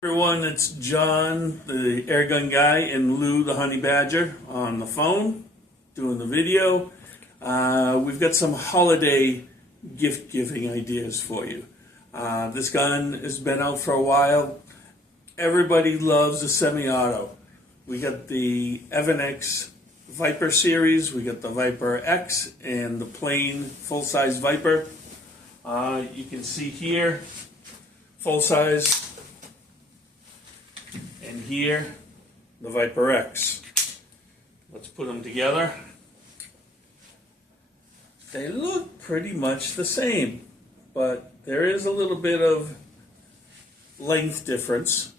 Everyone, it's John, the Airgun guy, and Lou, the honey badger, on the phone doing the video. We've got some holiday gift giving ideas for you. This gun has been out for a while. Everybody loves a semi-auto. We got the Evan X Viper series, we got the Viper X, and the plain full-size Viper. You can see here, full-size. And here, the Viper X. Let's put them together. They look pretty much the same, but there is a little bit of length difference.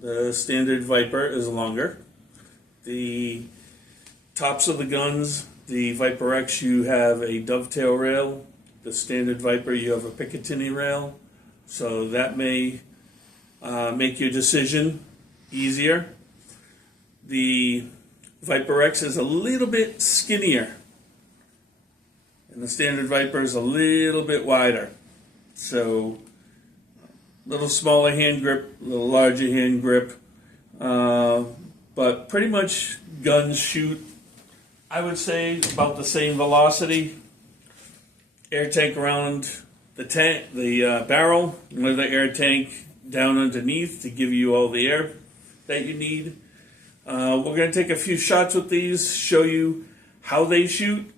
The standard Viper is longer. The tops of the guns, the Viper X, you have a dovetail rail. The standard Viper, you have a Picatinny rail. So that may make your decision easier. The Viper X is a little bit skinnier, and the standard Viper is a little bit wider. So, a little smaller hand grip, a little larger hand grip, but pretty much guns shoot, I would say, about the same velocity. Air tank around the tank, the barrel, with the air tank down underneath to give you all the air that you need. We're going to take a few shots with these, show you how they shoot.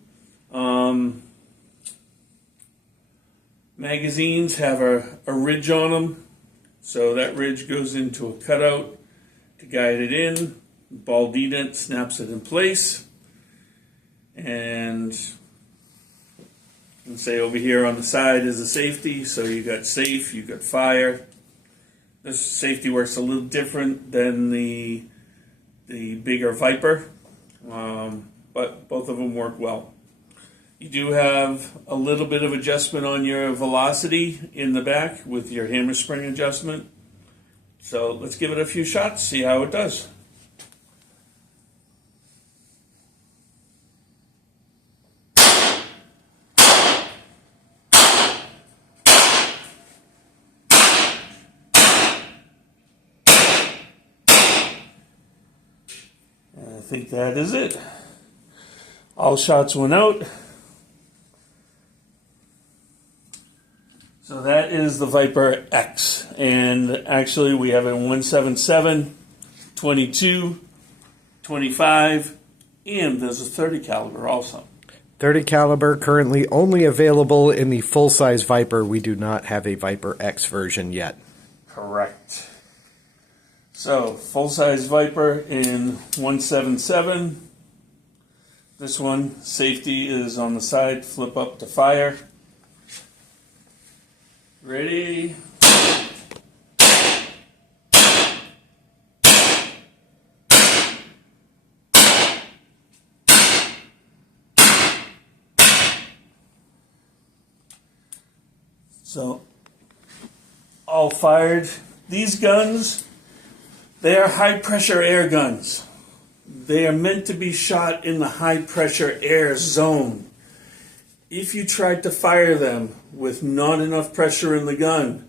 Magazines have a ridge on them, so that ridge goes into a cutout to guide it in. Ball D-dent snaps it in place, and say over here on the side is a safety, so you got safe, you got fire. This safety works a little different than the bigger Viper, but both of them work well. You do have a little bit of adjustment on your velocity in the back with your hammer spring adjustment. So let's give it a few shots, see how it does. I think that is it. All shots went out. So that is the Viper X. And actually we have a 177, 22, 25, and there's a 30 caliber also. 30 caliber currently only available in the full-size Viper. We do not have a Viper X version yet. Correct. So, full-size Viper in 177. This one, safety is on the side, flip up to fire. Ready? So, all fired. These guns, they are high-pressure air guns. They are meant to be shot in the high-pressure air zone. If you tried to fire them with not enough pressure in the gun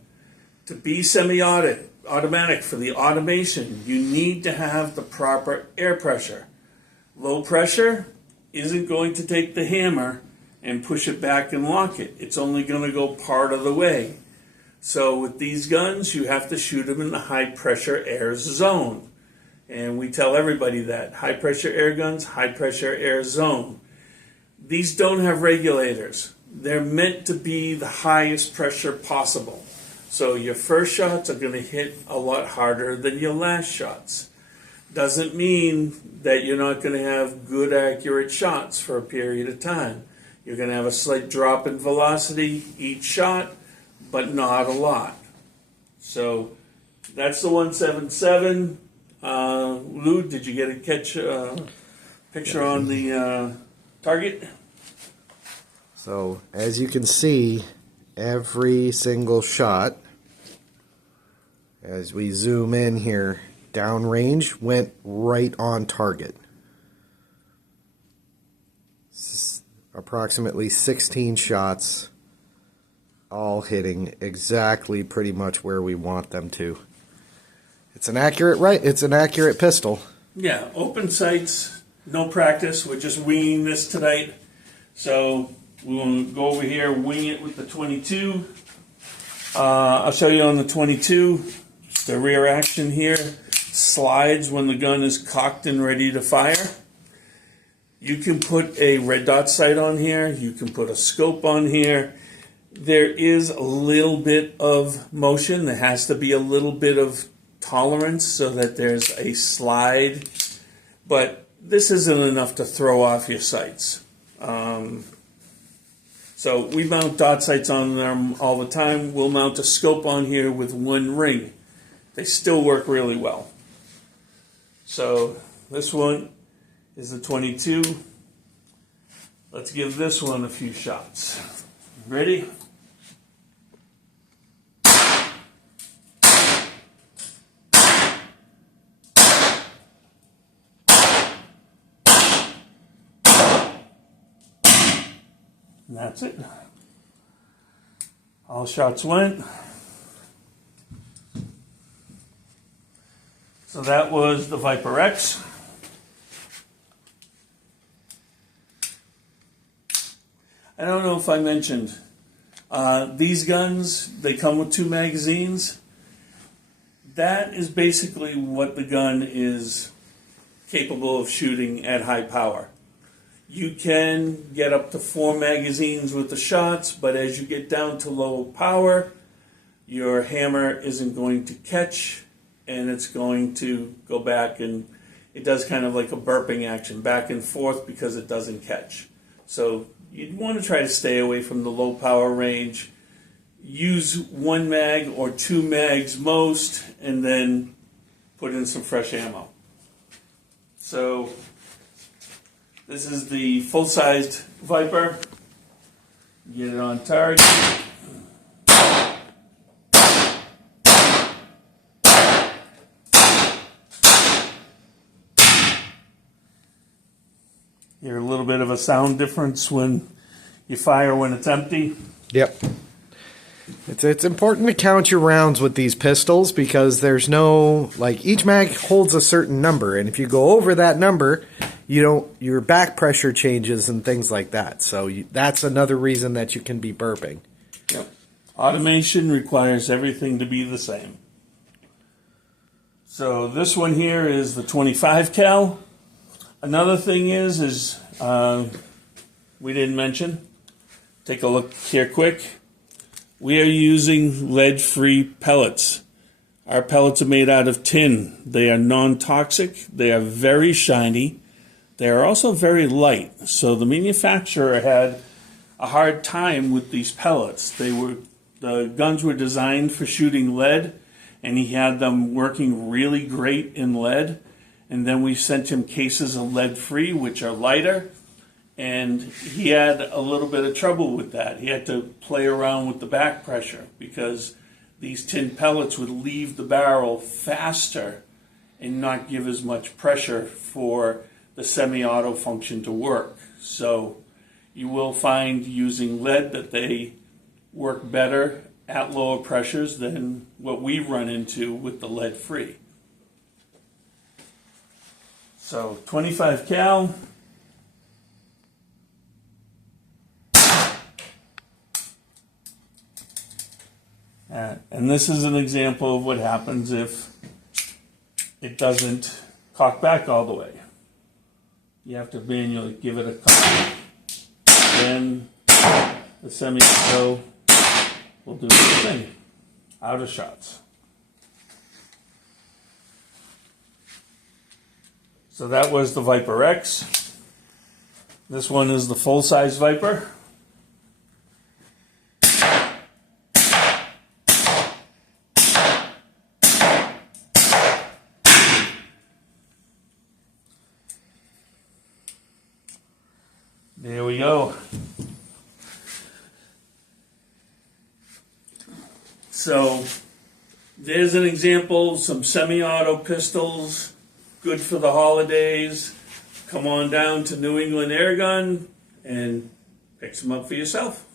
to be semi-automatic for the automation, you need to have the proper air pressure. Low pressure isn't going to take the hammer and push it back and lock it. It's only going to go part of the way. So with these guns, you have to shoot them in the high-pressure air zone. And we tell everybody that. High-pressure air guns, high-pressure air zone. These don't have regulators. They're meant to be the highest pressure possible. So your first shots are going to hit a lot harder than your last shots. Doesn't mean that you're not going to have good, accurate shots for a period of time. You're going to have a slight drop in velocity each shot, but not a lot. So that's the 177. Lou, did you get a picture on the target? So as you can see, every single shot, as we zoom in here, downrange went right on target. Approximately 16 shots, all hitting exactly pretty much where we want them to. It's an accurate pistol. Yeah, open sights, no practice. We're just winging this tonight. So we want to go over here, wing it with the 22. I'll show you on the 22. The rear action here slides when the gun is cocked and ready to fire. You can put a red dot sight on here. You can put a scope on here. There is a little bit of motion. There has to be a little bit of tolerance so that there's a slide. But this isn't enough to throw off your sights. So we mount dot sights on them all the time. We'll mount a scope on here with one ring. They still work really well. So this one is the 22. Let's give this one a few shots. Ready? And that's it. All shots went. So that was the Viper X. I don't know if I mentioned, these guns, they come with 2 magazines. That is basically what the gun is capable of shooting at high power. You can get up to 4 magazines with the shots, but as you get down to low power, your hammer isn't going to catch, and it's going to go back, and it does kind of like a burping action, back and forth, because it doesn't catch. So you'd want to try to stay away from the low power range. Use 1 mag or 2 mags most, and then put in some fresh ammo. So this is the full-sized Viper. Get it on target. Hear a little bit of a sound difference when you fire when it's empty. Yep. It's important to count your rounds with these pistols because there's no, like, each mag holds a certain number, and if you go over that number, your back pressure changes and things like that. So that's another reason that you can be burping. Yep. Automation requires everything to be the same. So this one here is the 25 cal. Another thing is we didn't mention. Take a look here quick. We are using lead-free pellets. Our pellets are made out of tin. They are non-toxic. They are very shiny. They are also very light. So the manufacturer had a hard time with these pellets. The guns were designed for shooting lead, and he had them working really great in lead. And then we sent him cases of lead-free, which are lighter. And he had a little bit of trouble with that. He had to play around with the back pressure because these tin pellets would leave the barrel faster and not give as much pressure for the semi-auto function to work. So you will find using lead that they work better at lower pressures than what we run into with the lead-free. So 25 cal. And this is an example of what happens if it doesn't cock back all the way. You have to manually give it a cock. Then the semi-auto will do the thing. Out of shots. So that was the Viper X. This one is the full-size Viper. There we go. So there's an example, some semi-auto pistols, good for the holidays. Come on down to New England Airgun and pick some up for yourself.